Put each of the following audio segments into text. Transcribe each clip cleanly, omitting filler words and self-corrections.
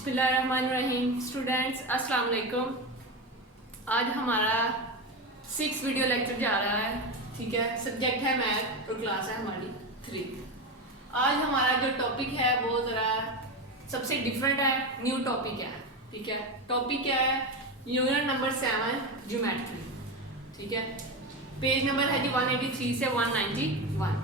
बिस्मिल्लाहिर्रहमानिर्रहीम। स्टूडेंट्स अस्सलाम वालेकुम। आज हमारा 6 वीडियो लेक्चर जा रहा है, ठीक है। सब्जेक्ट है मैथ और क्लास है हमारी 3। आज हमारा जो टॉपिक है वो ज़रा सबसे डिफरेंट है, न्यू टॉपिक है, ठीक है। टॉपिक क्या है? यूनिट नंबर 7 ज्योमेट्री, ठीक है। पेज नंबर है जी 183 से 191,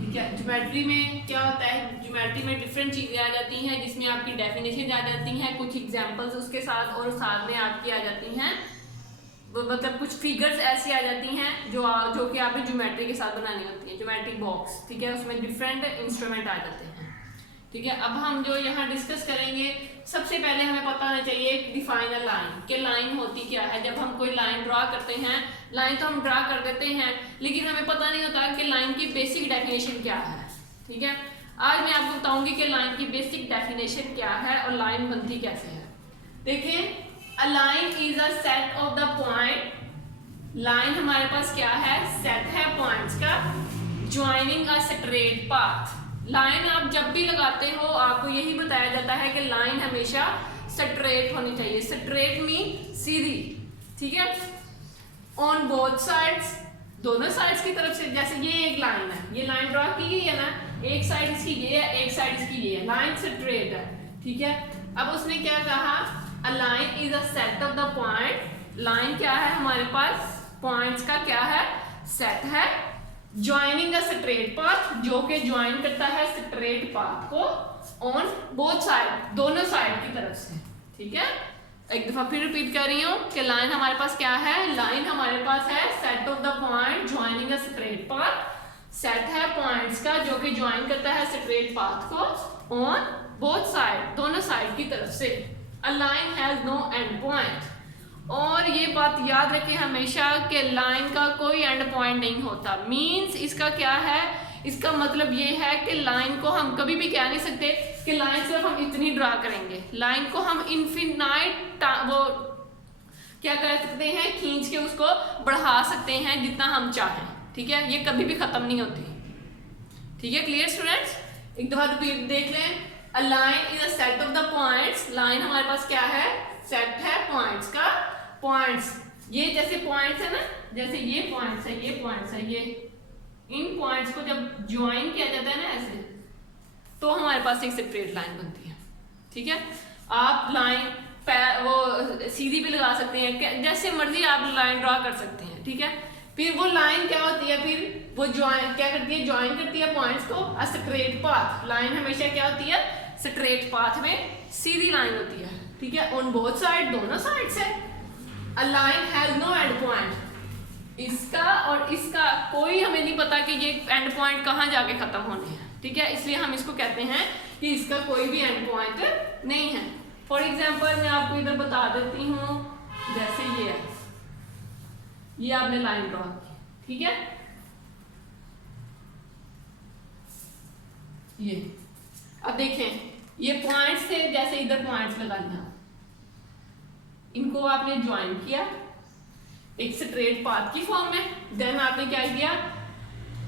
ठीक है। ज्योमेट्री में क्या होता है? ज्योमेट्री में डिफरेंट चीज़ें आ जाती हैं, जिसमें आपकी डेफिनेशन आ जाती हैं, कुछ एग्जांपल्स उसके साथ, और साथ में आपकी आ जाती हैं मतलब कुछ फिगर्स ऐसी आ जाती हैं जो कि आपने ज्योमेट्री के साथ बनानी होती है। ज्योमेट्रिक बॉक्स, ठीक है, उसमें डिफरेंट इंस्ट्रूमेंट आ जाते हैं, ठीक है। अब हम जो यहाँ डिस्कस करेंगे, सबसे पहले हमें पता होना चाहिए डिफाइन अ लाइन, कि लाइन होती क्या है। जब हम कोई लाइन ड्रा करते हैं, लाइन तो हम ड्रा कर देते हैं, लेकिन हमें पता नहीं होता कि लाइन की बेसिक डेफिनेशन क्या है, ठीक है। आज मैं आपको बताऊंगी कि लाइन की बेसिक डेफिनेशन क्या है और लाइन बनती कैसे है। देखें, a line is a set of the point. Line हमारे पास क्या है? सेट है पॉइंट्स का, joining a straight path. Line आप जब भी लगाते हो आपको यही बताया जाता है कि लाइन हमेशा स्ट्रेट होनी चाहिए। स्ट्रेट मीन सीधी, ठीक है। ऑन बोथ साइड्स, दोनों साइड्स की तरफ से। जैसे ये एक लाइन है, ये लाइन ड्रॉ की गई है ना, एक साइड इसकी ये है, एक साइड इसकी ये है, लाइन स्ट्रेट है, ठीक है। अब उसने क्या कहा? A line is a set of the point. Line क्या है हमारे पास? पॉइंट्स का क्या है? सेट है। ज्वाइनिंग अ स्ट्रेट पाथ, जो कि ज्वाइन करता है स्ट्रेट पाथ को ऑन बोथ साइड, दोनों साइड की तरफ से, ठीक है। एक दफा फिर रिपीट कर रही हूँ कि लाइन हमारे पास क्या है? लाइन हमारे पास है set of the point joining a straight path. Set है पॉइंट्स का जो कि ज्वाइन करता है स्ट्रेट पाथ को ऑन बोथ साइड, दोनों साइड की तरफ से। A line has no end point. और ये बात याद रखें हमेशा कि लाइन का कोई एंड पॉइंट नहीं होता। मींस इसका क्या है? इसका मतलब ये है कि लाइन को हम कभी भी कह नहीं सकते कि लाइन सिर्फ हम इतनी ड्रा करेंगे। लाइन को हम इनफिनाइट वो क्या कर सकते हैं? खींच के उसको बढ़ा सकते हैं जितना हम चाहें, ठीक है। ये कभी भी खत्म नहीं होती, ठीक है। Clear students? एक दफा रिपीट देख लें। A line is a set of the points. Line हमारे पास क्या है? सेट है पॉइंट्स का। पॉइंट्स, ये जैसे पॉइंट्स है ना, जैसे ये पॉइंट्स है, ये पॉइंट्स है, ये इन पॉइंट्स को जब ज्वाइन किया जाता है ना ऐसे, तो हमारे पास एक स्ट्रेट लाइन बनती है, ठीक है। आप लाइन वो सीधी भी लगा सकते हैं, जैसे मर्जी आप लाइन ड्रॉ कर सकते हैं, ठीक है। फिर वो लाइन क्या होती है? फिर वो ज्वाइन क्या करती है? ज्वाइन करती है पॉइंट्स को अ स्ट्रेट पाथ। लाइन हमेशा क्या होती है? स्ट्रेट पाथ में सीधी लाइन होती है, ठीक है। ऑन बोथ साइड, दोनों साइड से। A line has no end point. इसका और इसका कोई हमें नहीं पता कि ये एंड पॉइंट कहाँ जाके खत्म होने हैं, ठीक है। इसलिए हम इसको कहते हैं कि इसका कोई भी एंड पॉइंट नहीं है। फॉर एग्जाम्पल मैं आपको इधर बता देती हूँ, जैसे ये है, ये आपने लाइन ड्रॉ की, ठीक है। ये अब देखें, ये पॉइंट्स थे, जैसे इधर पॉइंट्स लगा लिया, इनको आपने ज्वाइन किया एक स्ट्रेट पाथ की फॉर्म में। देन आपने क्या किया?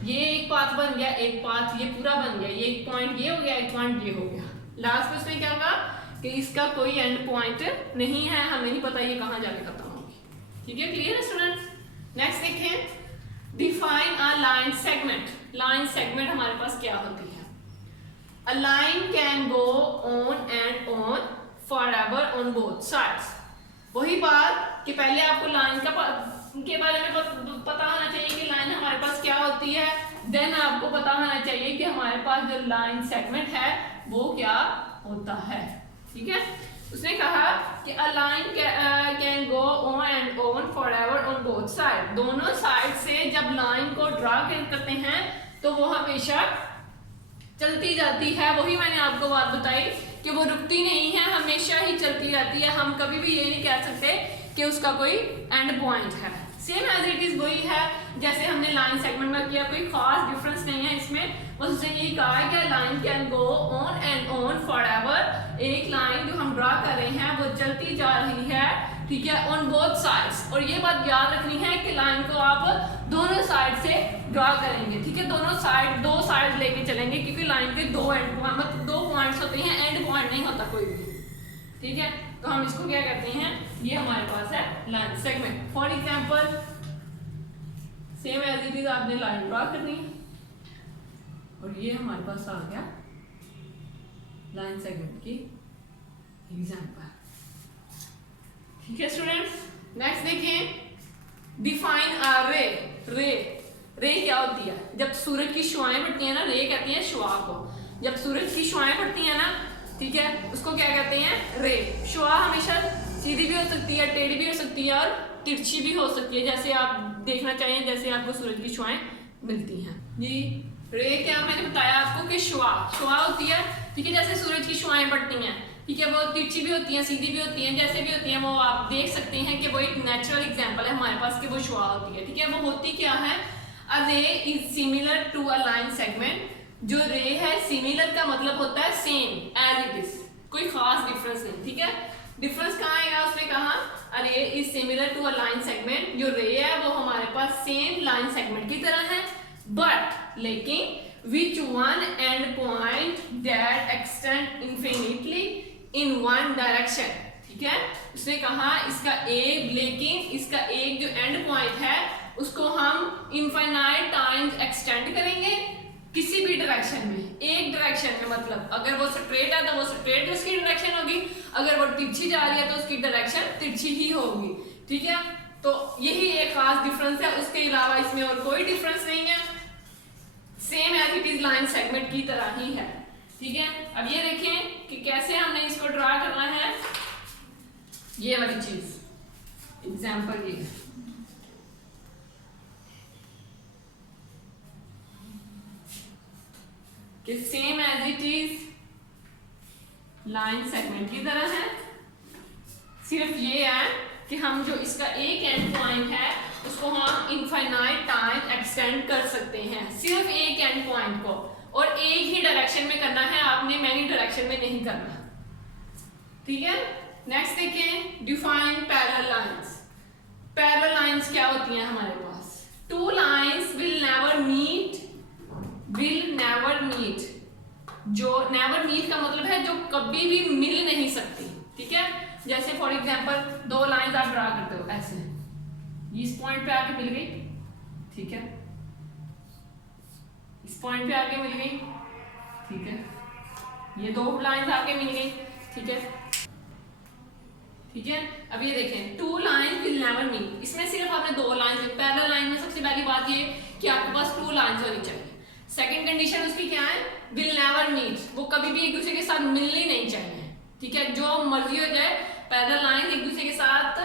ये एक पाथ बन गया, एक पाथ ये पूरा बन गया, ये एक पॉइंट ये हो गया, एक पॉइंट ये हो गया। लास्ट में उसने क्या कहा कि इसका कोई एंड पॉइंट नहीं है, हमें नहीं पता ये कहाँ जाके खत्म होगी, ठीक है। क्लियर है स्टूडेंट्स? नेक्स्ट देखें, define a line segment. Line segment हमारे पास क्या होती है? A line can go on and on forever on both sides. वही बात कि पहले आपको लाइन के बारे में पता होना चाहिए कि लाइन हमारे पास क्या होती है। देन आपको पता होना चाहिए कि हमारे पास जो लाइन सेगमेंट है वो क्या होता है, ठीक है। उसने कहा कि a line can go on and on forever on both side. दोनों साइड से जब लाइन को ड्रा करते हैं तो वो हमेशा चलती जाती है। वही मैंने आपको बात बताई कि वो रुकती नहीं है, हमेशा ही चलती रहती है। हम कभी भी ये नहीं कह सकते कि उसका कोई एंड पॉइंट है। सेम एज इट इज वही है जैसे हमने लाइन सेगमेंट में किया, कोई खास डिफरेंस नहीं है इसमें। बस उसने यही कहा है कि line can go on and on forever. एक लाइन जो हम ड्रा कर रहे हैं वो चलती जा रही है, ठीक है, ऑन बोथ साइड्स। और ये बात याद रखनी है कि लाइन को आप दोनों साइड से ड्रा करेंगे, ठीक है। दो साइड लेके चलेंगे, क्योंकि लाइन के दो एंड मतलब दो पॉइंट्स होते हैं, एंड पॉइंट नहीं होता कोई भी। ठीक है, तो हम इसको क्या कहते हैं, ये हमारे पास है line segment. For example same as it is आपने लाइन ड्रॉ करनी है और ये हमारे पास आ गया लाइन सेगमेंट की एग्जांपल। ठीक है स्टूडेंट्स, नेक्स्ट देखें डिफाइन अ रे। रे क्या होती है, जब सूरज की शुआएं पड़ती हैं ना, रे कहती हैं शुआ को। जब सूरज की शुआएं पड़ती हैं ना, ठीक है, उसको क्या कहते हैं, रे। शुआ हमेशा सीधी भी हो सकती है, टेढ़ी भी हो सकती है और तिरछी भी हो सकती है, जैसे आप देखना चाहिए जैसे आपको सूरज की शुआएं मिलती हैं। ये रे क्या मैंने बताया आपको कि शुआ होती है, ठीक है, जैसे सूरज की शुआएं पड़ती हैं, ठीक है, वो तिरछी भी होती हैं, सीधी भी होती हैं, जैसे भी होती हैं, वो आप देख सकते हैं कि वो एक नेचुरल एग्जांपल है हमारे पास कि वो शुआ होती है। ठीक है, वो होती क्या है, a ray is similar to a line segment. जो रे है, सिमिलर का मतलब होता है सेम एज इट इज, कोई खास डिफरेंस नहीं। ठीक है, डिफरेंस कहाँ आएगा, उसने कहा a ray is similar to a line segment. जो रे है वो हमारे पास सेम लाइन सेगमेंट की तरह है, बट लेकिन which one and point that extend infinitely in one direction. ठीक है, उसने कहा इसका एक, लेकिन इसका एक जो एंड पॉइंट है उसको हम इनफाइनाइट टाइम्स एक्सटेंड करेंगे किसी भी डायरेक्शन में। एक डायरेक्शन में मतलब अगर वो स्ट्रेट है तो वो स्ट्रेट उसकी डायरेक्शन होगी, अगर वो तिरछी जा रही है तो उसकी डायरेक्शन तिरछी ही होगी। ठीक है, तो यही एक खास डिफरेंस है, उसके अलावा इसमें और कोई डिफरेंस नहीं है, same as it is line segment की तरह ही है। ठीक है, अब ये देखें कि कैसे हमने इसको ड्रा करना है, ये वाली चीज एग्जांपल ये कि same as it is line segment की तरह है, सिर्फ ये है कि हम जो इसका एक एंड पॉइंट है उसको हम इनफाइनाइट टाइम एक्सटेंड कर सकते हैं, सिर्फ एक एंड पॉइंट को, और एक ही डायरेक्शन में करना है आपने, मैनी डायरेक्शन में नहीं करना। ठीक है, नेक्स्ट देखें define parallel lines. Parallel lines क्या होती हैं हमारे पास, two lines will never meet. जो नेवर मीट का मतलब है जो कभी भी मिल नहीं सकती। ठीक है, जैसे फॉर एग्जांपल दो लाइंस आप ड्रा करते हो ऐसे, इस पॉइंट पे आके मिल गई, ठीक है, इस पॉइंट पे आके मिल गई, ठीक है, ये दो लाइंस आके मिल गई, ठीक है। ठीक है, अब ये देखें two lines will never meet, इसमें सिर्फ आपने दो लाइंस, पैरेलल लाइन में सबसे पहली बात ये कि आपके पास टू लाइंस होनी चाहिए। सेकंड कंडीशन उसकी क्या है, विल नेवर मीट, वो कभी भी एक दूसरे के साथ मिलनी नहीं चाहिए। ठीक है, जो मर्जी हो जाए, पैरेलल लाइन एक दूसरे के साथ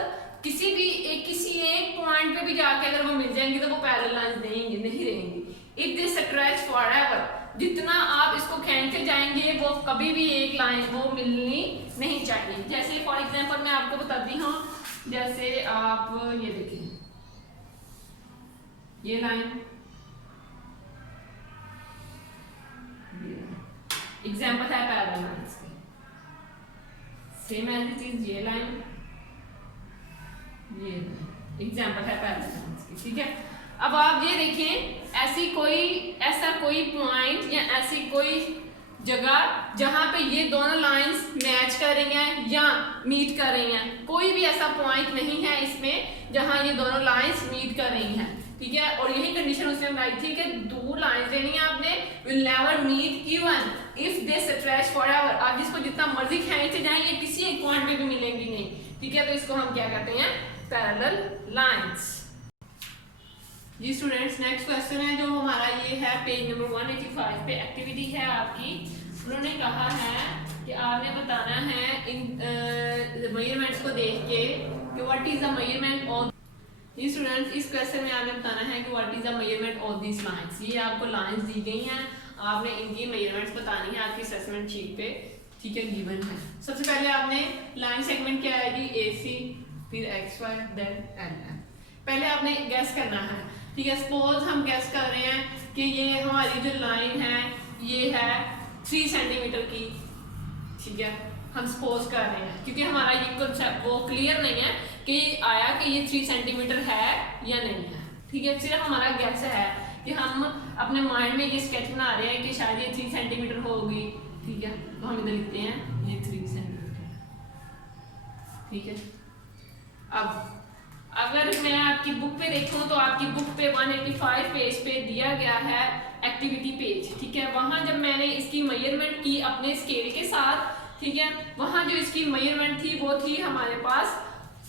किसी एक पॉइंट पे भी जाके अगर वो मिल जाएंगी तो वो पैरेलल लाइंस नहीं रहेंगी। इफ दे स्ट्रेच फॉरएवर, जितना आप इसको खींचते जाएंगे वो कभी भी एक लाइन वो मिलनी नहीं चाहिए। जैसे फॉर एग्जांपल मैं आपको बताती हूँ, जैसे आप ये देखें, ये लाइन एग्जाम्पल है पैरेलल लाइंस की, सेम एज इट इज ये लाइन, ये एग्जाम्पल है पैरेलल लाइंस की। ठीक है, अब आप ये देखें ऐसा कोई पॉइंट या ऐसी कोई जगह जहां पे ये दोनों लाइंस मैच कर रही हैं या मीट कर रही हैं, कोई भी ऐसा पॉइंट नहीं है इसमें जहां ये दोनों लाइंस मीट कर रही हैं। ठीक है, और यही कंडीशन उसने बनाई थी कि दो लाइंस लेनी है आपने, will never meet even if they stretch forever. आप जिसको जितना मर्जी खींचते जाएं ये किसी एक पॉइंट पे भी मिलेंगी नहीं। ठीक है, तो इसको हम क्या कहते हैं, पैरेलल लाइंस। जी स्टूडेंट्स, नेक्स्ट क्वेश्चन है जो हमारा ये है पेज नंबर 185 पे, एक्टिविटी है आपकी। उन्होंने कहा है कि आपने बताना है इन मेजरमेंट्स को देख के कि what is the measurement of. जी स्टूडेंट्स, इस क्वेश्चन में आपने बताना है कि what is the measurement of this lines. ये आपको लाइंस दी गई हैं, आपने इनकी मेजरमेंट्स बतानी है आपकी असेसमेंट शीट पे। ठीक है, गिवन है। सबसे पहले आपने लाइन सेगमेंट क्या आएगी, AC, फिर XY, देन LM। पहले आपने गैस करना है। ठीक है, सपोज हम गैस कर रहे हैं कि ये हमारी जो लाइन है ये है 3 सेंटीमीटर की। ठीक है, हम सपोज कर रहे हैं क्योंकि हमारा ये कंसेप्ट वो क्लियर नहीं है कि आया कि ये 3 सेंटीमीटर है या नहीं है। ठीक है, सिर्फ हमारा गैस है कि हम अपने माइंड में ये स्केच बना रहे हैं कि शायद ये 3 सेंटीमीटर होगी। ठीक है, तो हम इधर लिखते हैं ये 3 सेंटीमीटर। ठीक है। अब अगर मैं आपकी बुक पे देखूं तो आपकी बुक पे 185 पेज पे दिया गया है एक्टिविटी पेज, ठीक है। वहां जब मैंने इसकी मेजरमेंट की अपने स्केल के साथ, ठीक है, वहां जो इसकी मेजरमेंट थी वो थी हमारे पास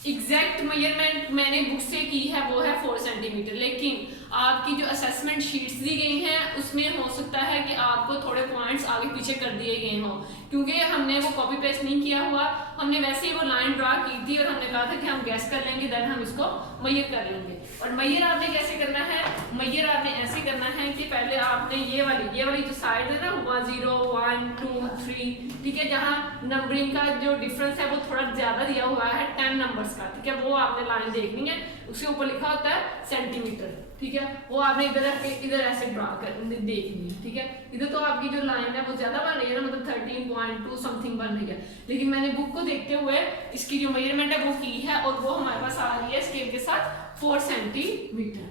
एग्जैक्ट मेजरमेंट मैंने बुक से की है वो है 4 सेंटीमीटर, लेकिन आपकी जो असेसमेंट शीट्स दी गई हैं उसमें हो सकता है कि आपको थोड़े पॉइंट्स आगे पीछे कर दिए गए हों, क्योंकि हमने वो कॉपी पेस्ट नहीं किया हुआ, हमने वैसे ही वो लाइन ड्रा की थी और हमने कहा था कि हम गैस कर लेंगे, देन हम इसको मैयर कर लेंगे। और मैयर आपने कैसे करना है, मैयर आपने ऐसे करना है कि पहले आपने ये वाली जो साइड है ना 0 1 2 3, ठीक है, जहाँ नंबरिंग का जो डिफरेंस है वो थोड़ा ज्यादा दिया हुआ है 10 नंबर्स का, ठीक है, वो आपने लाइन देखनी है, उसके ऊपर लिखा होता है सेंटीमीटर, ठीक है, वो आपने इधर ऐसे ड्रा कर देखनी है, ठीक है। इधर तो आपकी जो लाइन है वो ज्यादा बन रही है ना, मतलब 13.2 समथिंग बन रही है, लेकिन मैंने बुक को देखते हुए इसकी जो मेजरमेंट है वो की है और वो हमारे पास आ रही है स्केल के साथ 4 सेंटीमीटर,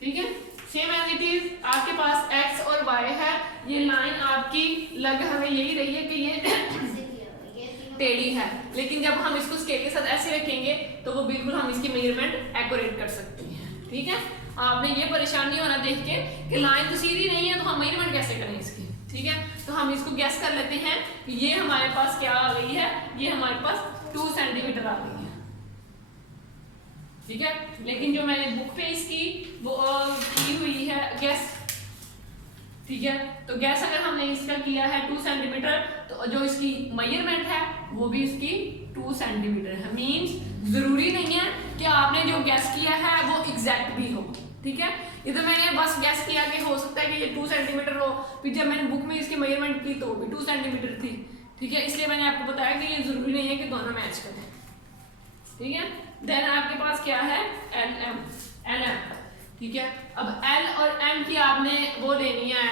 ठीक है। सेम एज इट इज आपके पास x और y है, ये लाइन आपकी लग हमें यही रही है कि ये टेढ़ी है, लेकिन जब हम इसको स्केल के साथ ऐसे रखेंगे तो वो बिल्कुल हम इसकी मेजरमेंट एक्यूरेट कर सकते हैं, ठीक है। आपने ये परेशानी होना देख के कि लाइन तो सीधी नहीं है तो हम मेजरमेंट कैसे करें इसकी, ठीक है। तो हम इसको गैस कर लेते हैं कि ये हमारे पास क्या आ गई है, ये हमारे पास 2 सेंटीमीटर आ गई है, ठीक है। लेकिन जो मैंने बुक पे इसकी वो की हुई है गैस, ठीक है, तो गैस अगर हमने इसका किया है 2 सेंटीमीटर तो जो इसकी मेजरमेंट है वो भी इसकी 2 सेंटीमीटर है। मींस जरूरी नहीं है कि आपने जो गैस किया है वो एग्जैक्ट भी हो, ठीक है। ये तो मैंने बस गैस किया कि हो सकता है कि ये 2 सेंटीमीटर हो, फिर जब मैंने बुक में इसकी मेजरमेंट की तो वो भी 2 सेंटीमीटर थी, ठीक है, इसलिए मैंने आपको बताया कि ये जरूरी नहीं है कि दोनों मैच करें, ठीक है। देन आपके पास क्या है LM, ठीक है। अब L और M की आपने वो लेनी है,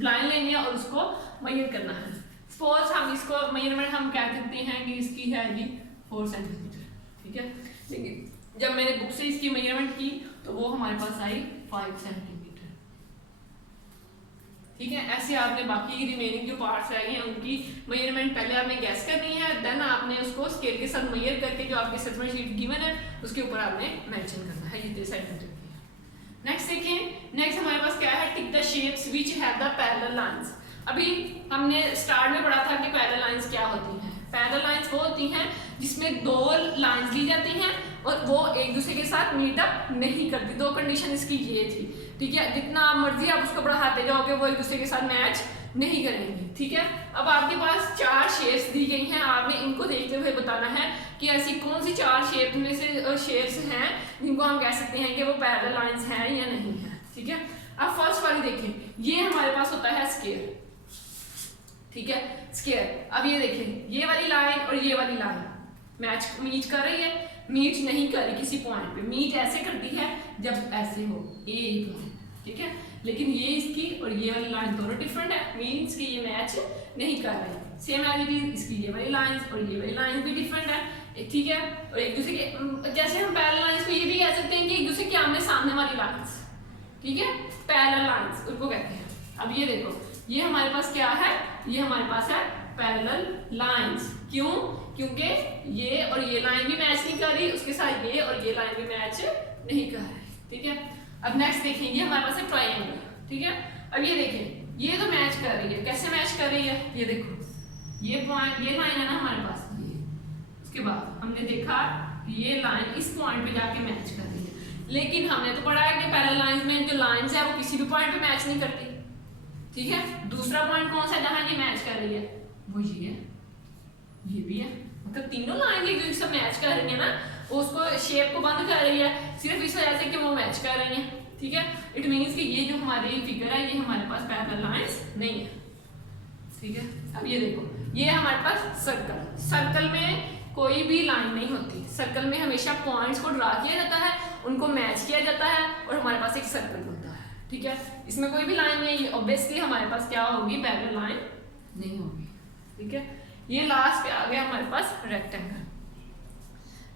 लाइन लेनी है और उसको मेजर करना है। सपोज हम इसको मेजरमेंट हम क्या करते हैं कि इसकी है जी 4 सेंटीमीटर, ठीक है, लेकिन जब मैंने बुक से इसकी मेजरमेंट की तो वो हमारे पास आई 5 सेंटीमीटर, ठीक है। ऐसे आपने बाकी की रिमेनिंग जो पार्ट्स रह गए हैं उनकी मेजरमेंट पहले आपने गैस करनी है, देन आपने उसको स्केल के साथ मेजर करके जो आपके असेसमेंट शीट गिवन है उसके ऊपर आपने मेंशन करना है ये सेंटीमीटर। नेक्स्ट देखें, नेक्स्ट हमारे पास क्या है, tick the shapes which have the parallel lines. अभी हमने स्टार्ट में पढ़ा था कि पैरेलल लाइंस क्या होती हैं। पैरेलल लाइंस वो होती हैं जिसमें 2 लाइंस ली जाती हैं और वो एक दूसरे के साथ मीट अप नहीं करती। 2 कंडीशन इसकी ये थी, ठीक है, जितना मर्जी आप उसको बढ़ाते जाओगे वो एक दूसरे के साथ मैच नहीं करेंगे, ठीक है। अब आपके पास 4 शेप्स दी गई हैं, आपने इनको देखते हुए बताना है कि ऐसी कौन सी 4 शेप में से शेप्स हैं जिनको हम कह सकते हैं कि वो पैरेलल लाइंस हैं या नहीं है, ठीक है। अब फर्स्ट वाली देखें, ये हमारे पास होता है स्क्वायर, ठीक है, स्क्वायर। अब ये देखें, ये वाली लाइन और ये वाली लाइन मीट कर रही है, मीट नहीं कर रही किसी पॉइंट पे, मीट ऐसे करती है जब ऐसे हो ए पॉइंट, ठीक है, लेकिन ये इसकी और ये वाली लाइन दोनों डिफरेंट है, मीन्स कि ये मैच नहीं कर रहे। सेम एज इट इज इसकी ये वाली लाइंस और ये वाली लाइंस भी डिफरेंट है, ठीक है। और एक दूसरे के जैसे हम पैरेलल लाइंस को ये भी कह सकते हैं कि एक दूसरे के आमने सामने वाली लाइंस, ठीक है, पैरेलल लाइंस उनको कहते हैं। अब ये देखो, ये हमारे पास क्या है, ये हमारे पास है पैरेलल लाइंस। क्यों? क्योंकि ये और ये लाइन भी मैच नहीं कर रही, उसके साथ ये और ये लाइन भी मैच नहीं कर रही, ठीक है। अब नेक्स्ट देखेंगे हमारे पास है ट्रायंगल, ठीक है। अब ये देखें, ये तो मैच कर रही है, कैसे मैच कर रही है, ये देखो, ये पॉइंट, ये लाइन है ना हमारे पास, ये उसके बाद हमने देखा कि ये लाइन इस पॉइंट पे जाके मैच कर रही है, लेकिन हमने तो पढ़ा है कि पैरेलल लाइंस में जो लाइंस है वो किसी भी पॉइंट पे मैच नहीं करती, ठीक है। दूसरा पॉइंट कौन सा है जहां ये मैच कर रही है, वो ये है, ये भी है, मतलब तीनों लाइन एक दूसरे से मैच कर रही है ना, वो उसको शेप को बंद कर रही है सिर्फ इस वजह से कि वो मैच कर रही है, ठीक है। इट मींस कि ये जो हमारी फिगर है ये हमारे पास पैरेलल लाइंस नहीं है, ठीक है। अब ये देखो, ये हमारे पास सर्कल, सर्कल में कोई भी लाइन नहीं होती, सर्कल में हमेशा पॉइंट्स को ड्रा किया जाता है, उनको मैच किया जाता है और हमारे पास एक सर्कल होता है, ठीक है। इसमें कोई भी लाइन नहीं है, ऑब्वियसली हमारे पास क्या होगी, पैरेलल लाइन नहीं होगी, ठीक है। ये लास्ट पे आ गया हमारे पास रेक्टेंगल।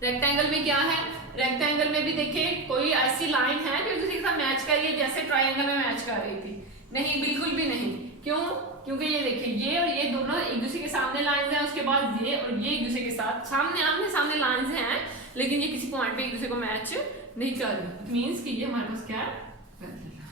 रेक्टेंगल में क्या है, रेक्टेंगल में भी देखिए कोई ऐसी लाइन है जो किसी के साथ मैच कर रही है जैसे ट्रायंगल में मैच कर रही थी, नहीं, बिल्कुल भी नहीं। क्यों? क्योंकि ये देखिए, ये और ये दोनों एक दूसरे के सामने लाइन है, उसके उसके बाद ये और ये एक दूसरे के साथ सामने आमने सामने लाइंस हैं, लेकिन ये किसी पॉइंट पे एक दूसरे को मैच नहीं कर रही, मींस कि ये हमारे पास क्या है, पैरेलल है।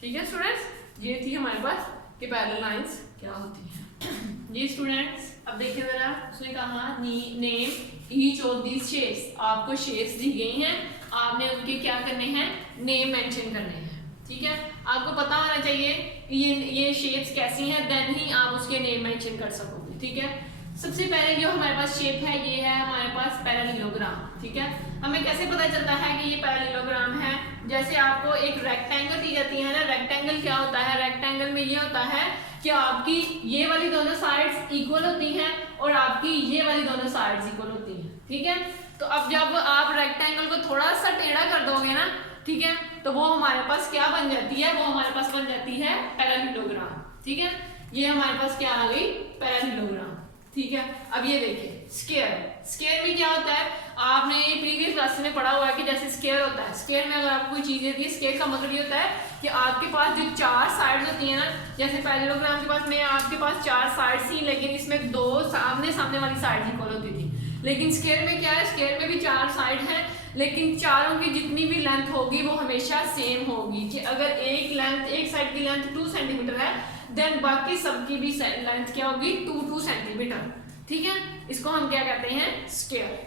ठीक है स्टूडेंट्स, ये थी हमारे पास कि पैरेलल लाइंस क्या होती हैं। ये स्टूडेंट्स अब देखिए जरा, उसने कहा name each of these shapes, आपको शेप्स दी गई हैं, आपने उनके क्या करने हैं, नेम मेंशन करने हैं। ठीक है, आपको पता होना चाहिए ये शेप्स कैसी हैं, देन ही आप उसके नेम मेंशन कर सकोगे। ठीक है, सबसे पहले जो हमारे पास शेप है ये है हमारे पास पैरेललोग्राम। ठीक है, हमें कैसे पता चलता है कि ये पैरेललोग्राम है, जैसे आपको एक रेक्टेंगल दी जाती है ना, रेक्टेंगल क्या होता है, रेक्टेंगल में ये होता है कि आपकी ये वाली दोनों साइड्स इक्वल होती हैं और आपकी ये वाली दोनों साइड्स इक्वल होती हैं। ठीक है, तो अब जब आप रेक्टेंगल को थोड़ा सा टेढ़ा कर दोगे ना, ठीक है, तो वो हमारे पास क्या बन जाती है, वो हमारे पास बन जाती है पैरेललोग्राम। ठीक है, ये हमारे पास क्या आ गई, पैरेललोग्राम। ठीक है, अब ये देखिए स्क्वायर, स्क्वायर में क्या होता है, आपने ये प्रीवियस क्लास में पढ़ा हुआ है कि जैसे स्क्वायर होता है, स्क्वायर में अगर आपको कोई चीज देती है, स्क्वायर का मतलब ये होता है कि आपके पास जो चार साइड्स होती है ना, जैसे पैरेललोग्राम के पास में आपके पास चार साइड्स थी, लेकिन इसमें दो सामने सामने वाली साइड इक्वल होती थी। लेकिन स्क्वायर में क्या है, स्क्वायर में भी चार साइड है, लेकिन चारों की जितनी भी लेंथ होगी वो हमेशा सेम होगी। कि अगर एक साइड की लेंथ 2 सेंटीमीटर है, देन बाकी सबकी भी लेंथ क्या होगी, 2 सेंटीमीटर। ठीक है, इसको हम क्या कहते हैं, स्क्वायर।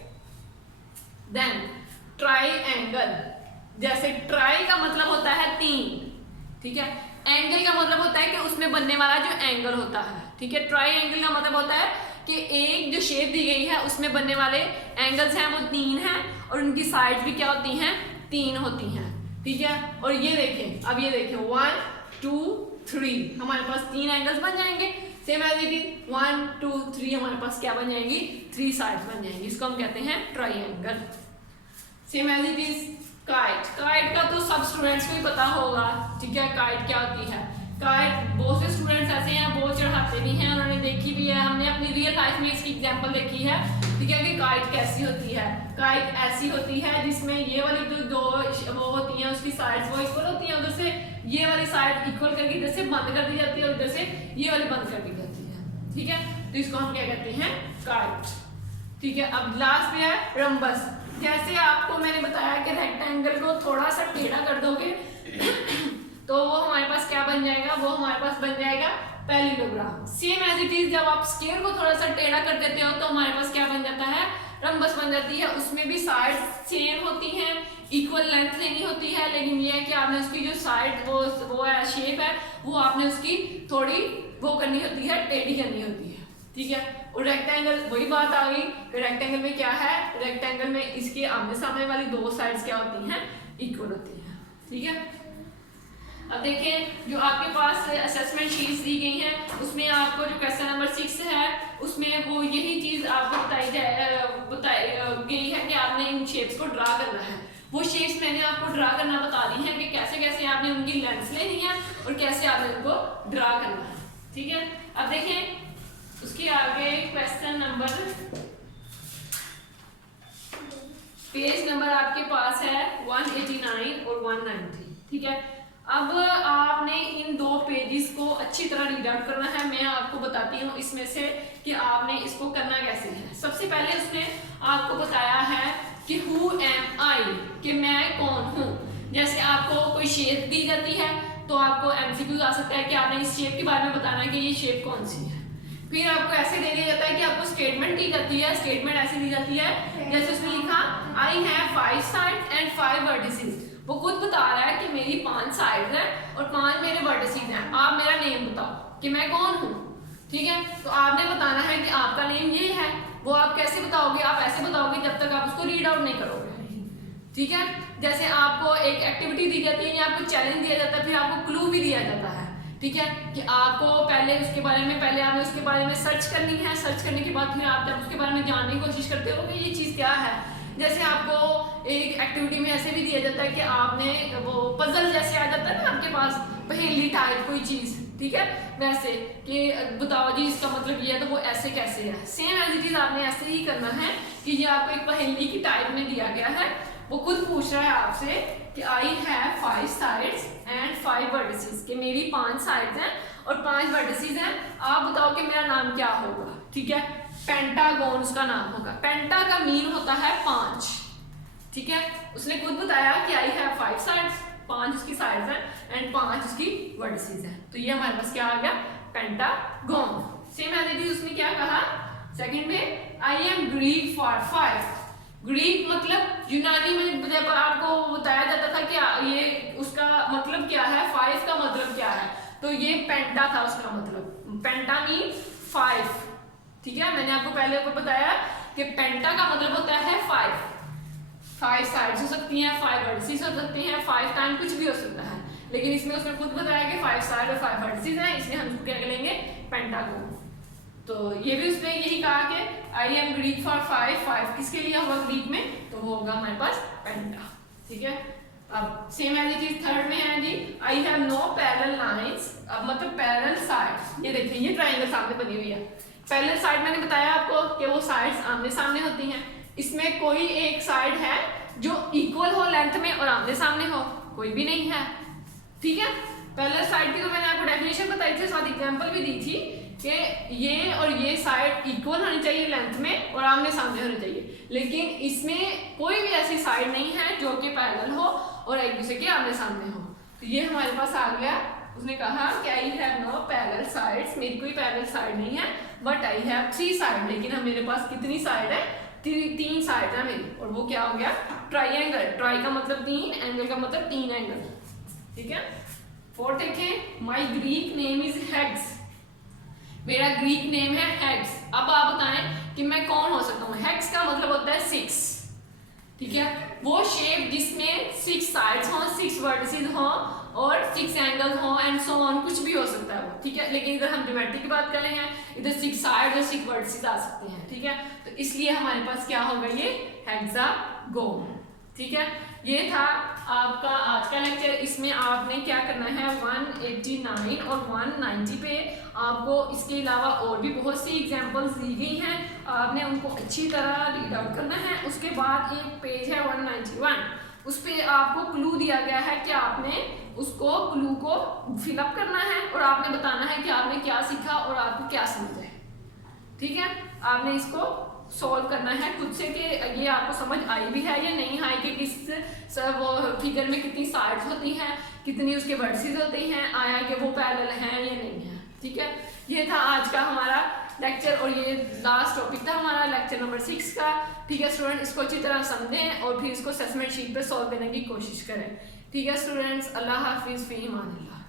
देन ट्राइएंगल, जैसे ट्राई का मतलब होता है 3, ठीक है, एंगल का मतलब होता है कि उसमें बनने वाला जो एंगल होता है। ठीक है, ट्राइएंगल का मतलब होता है कि एक जो शेप दी गई है उसमें बनने वाले एंगल्स हैं वो 3 हैं और उनकी साइड्स भी क्या होती हैं, 3 होती हैं। ठीक है, और ये देखें, अब ये देखें 1 2 3 हमारे पास 3 एंगल्स बन जाएंगे, सेम एज इट इज 1 2 3 हमारे पास क्या बन जाएंगी, 3 साइड्स बन जाएंगी, इसको हम कहते हैं triangle. Same as it is kite, kite का तो सब स्टूडेंट्स को ही पता होगा। ठीक है, काइट क्या होती है, काइट बहुत से स्टूडेंट्स ऐसे हैं बहुत चढ़ाते भी हैं, उन्होंने देखी भी है, हमने अपनी रियल लाइफ में इसकी एग्जांपल देखी है। ठीक है, कि काइट कैसी होती है, काइट ऐसी होती है जिसमें ये वाली जो दो वो होती हैं उसकी साइड्स वो इक्वल होती हैं, उधर से ये वाली साइड इक्वल करके इधर से बंद कर दी जाती है और इधर से ये वाली बंद कर दी जाती है। ठीक है, तो इसको हम क्या कहते हैं, काइट। ठीक है, अब लास्ट में है रंबस, जैसे आपको मैंने बताया कि रेक्टेंगल को थोड़ा सा टेढ़ा कर दोगे तो वो हमारे पास क्या बन जाएगा, वो हमारे पास बन जाएगा parallelogram. Same as it is जब आप स्क्वायर को थोड़ा सा टेढ़ा कर देते हो तो हमारे पास क्या बन जाता है, रंबस बन जाती है। उसमें भी साइड सेम होती हैं, इक्वल लेंथ लेनी होती है, लेकिन ये है कि आपने उसकी जो साइड वो है शेप है वो आपने उसकी थोड़ी वो करनी होती है, टेढ़ी करनी होती है। ठीक है, और रेक्टेंगल वही बात आ गई, रेक्टेंगल में क्या है, रेक्टेंगल में इसके आमने सामने वाली दो साइड्स क्या होती हैं, इक्वल होती हैं। ठीक है, अब देखें जो आपके पास असेसमेंट शीट्स दी गई हैं उसमें आपको जो क्वेश्चन नंबर 6 है उसमें वो यही चीज आपको बताई गई है कि आपने इन शेप्स को ड्रा करना है। वो शेप्स मैंने आपको ड्रा करना बता दी है कि कैसे कैसे आपने उनकी लेंथ्स लेनी है और कैसे आपने उनको ड्रा करना है। ठीक है, अब देखें उसके आगे क्वेश्चन नंबर पेज नंबर आपके पास है 189 और 193। ठीक है, अब आपने इन दो पेजेस को अच्छी तरह रीड आउट करना है। मैं आपको बताती हूँ इसमें से कि आपने इसको करना कैसे है। सबसे पहले उसने आपको बताया है कि हु एम आई, कि मैं कौन हूँ। जैसे आपको कोई शेप दी जाती है तो आपको एमसीक्यूज आ सकता है कि आपने इस शेप के बारे में बताना है कि ये शेप कौन सी है। फिर आपको ऐसे दे दिया जाता है कि आपको स्टेटमेंट दी जाती है। स्टेटमेंट ऐसे दी जाती है जैसे उसमें लिखा I have 5 sides and 5 vertices. वो खुद बता रहा है कि मेरी 5 साइड्स हैं और 5 मेरे वर्टिसेस हैं। आप मेरा नेम बताओ कि मैं कौन हूँ। ठीक है, तो आपने बताना है कि आपका नेम ये है। वो आप कैसे बताओगे, आप ऐसे बताओगे जब तक आप उसको रीड आउट नहीं करोगे। ठीक है, जैसे आपको एक एक्टिविटी दी जाती है या आपको चैलेंज दिया जाता है, फिर आपको क्लू भी दिया जाता है। ठीक है, कि आपको पहले उसके बारे में आपने उसके बारे में सर्च करनी है। सर्च करने के बाद फिर आप जब उसके बारे में जानने की कोशिश करते हो कि ये चीज़ क्या है। जैसे आपको एक एक्टिविटी में ऐसे भी दिया जाता है कि आपने वो पजल जैसे आ जाता है ना आपके पास, पहेली टाइप कोई चीज़। ठीक है, वैसे कि बताओ जी इसका मतलब ये है, तो वो ऐसे कैसे है। सेम एज इट इज आपने ऐसे ही करना है कि ये आपको एक पहेली की टाइप में दिया गया है। वो खुद पूछ रहा है आपसे कि I have 5 sides and 5 vertices, कि मेरी 5 साइड्स हैं और 5 वर्टिसेस हैं। आप बताओ कि मेरा नाम क्या होगा, ठीक है। पेंटागन उसका नाम होगा। पेंटा का मीन होता है 5, ठीक है। उसने खुद बताया कि आई हैव 5 साइड्स, 5 उसकी साइड्स हैं एंड 5 उसकी वर्टिसेस हैं। तो ये हमारे पास क्या आ गया, pentagon. Same as it is उसने क्या कहा सेकंड में, I am Greek for 5। Greek मतलब यूनानी में जब आपको बताया जाता था कि ये उसका मतलब क्या है, 5 का मतलब क्या है, तो ये पेंटा था उसका मतलब। पेंटा मीन 5, ठीक है। मैंने आपको पहले ऊपर बताया कि पेंटा का मतलब होता है 5 साइड्स हो सकती हैं, 5 वर्टिसेस हो सकती हैं, 5 टाइम कुछ भी हो सकता है, लेकिन इसमें उसने खुद बताया कि 5 साइड और 5 वर्टिसेस हैं, इसलिए हम इसको क्या करेंगे, पेंटागन। तो ये भी उसने यही कहा कि आई एम ग्रीक फॉर 5 किसके लिए होगा ग्रीक में, तो वो होगा हमारे पास पेंटा, ठीक है। अब same as it is third में है जी, I have no parallel lines. अब मतलब पैरेलल साइड्स, ये देखिए ये ट्रायंगल सामने बनी हुई है। पैरेलल साइड मैंने बताया आपको कि वो साइड्स आमने सामने होती हैं। इसमें कोई एक साइड है जो इक्वल हो लेंथ में और आमने सामने हो, कोई भी नहीं है, ठीक है। पैरेलल साइड की तो मैंने आपको डेफिनेशन बताई थी, साथ एग्जांपल भी दी थी कि ये और ये साइड इक्वल होनी चाहिए लेंथ में और आमने सामने होनी चाहिए, लेकिन इसमें कोई भी ऐसी साइड नहीं है जो कि पैरेलल हो और एक दूसरे के आमने सामने हो। तो ये हमारे पास आ गया। उसने कहा कि I have no parallel sides, मेरी कोई पैरेलल साइड नहीं है, बट आई हैव 3 साइड, लेकिन हम मेरे पास कितनी साइड है, 3 साइड है मेरी, और वो क्या हो गया, ट्राइंगल। ट्राई का मतलब 3, एंगल का मतलब 3 एंगल, ठीक है। फोर्थ देखें, माई ग्रीक नेम इज हेग्स। मेरा ग्रीक नेम है हेग्स। अब आप बताएं कि मैं कौन हो सकता हूँ। हेग्स का मतलब होता है 6, ठीक है। वो शेप जिसमें 6 साइड्स हों, 6 वर्टिसेस हों और 6 एंगल्स हों एंड सो ऑन, कुछ भी हो सकता है वो, ठीक है। लेकिन इधर हम ज्योमेट्री की बात कर रहे हैं, इधर 6 साइड्स और 6 वर्टिसेस आ सकते हैं, ठीक है। तो इसलिए हमारे पास क्या होगा, ये हेक्सागोन, ठीक है। ये था आपका आज का लेक्चर। इसमें आपने क्या करना है, 189 और 190 पे आपको इसके अलावा और भी बहुत सी एग्जांपल्स दी गई हैं, आपने उनको अच्छी तरह रीड आउट करना है। उसके बाद एक पेज है 191, उस पर आपको क्लू दिया गया है कि आपने उसको क्लू को फिलअप करना है और आपने बताना है कि आपने क्या सीखा और आपको क्या समझ है, ठीक है। आपने इसको सॉल्व करना है खुद से कि ये आपको समझ आई भी है या नहीं आई, कि किस वो फिगर में कितनी साइड्स होती हैं, कितनी उसके वर्टिसेस होती हैं, आया कि वो पैरेलल हैं या नहीं है, ठीक है। ये था आज का हमारा लेक्चर और ये लास्ट टॉपिक था हमारा लेक्चर नंबर 6 का, ठीक है स्टूडेंट। इसको अच्छी तरह समझें और फिर इसको असेसमेंट शीट पे सॉल्व करने की कोशिश करें, ठीक है स्टूडेंट्स। अल्लाह हाफिज़, फी अमान अल्लाह।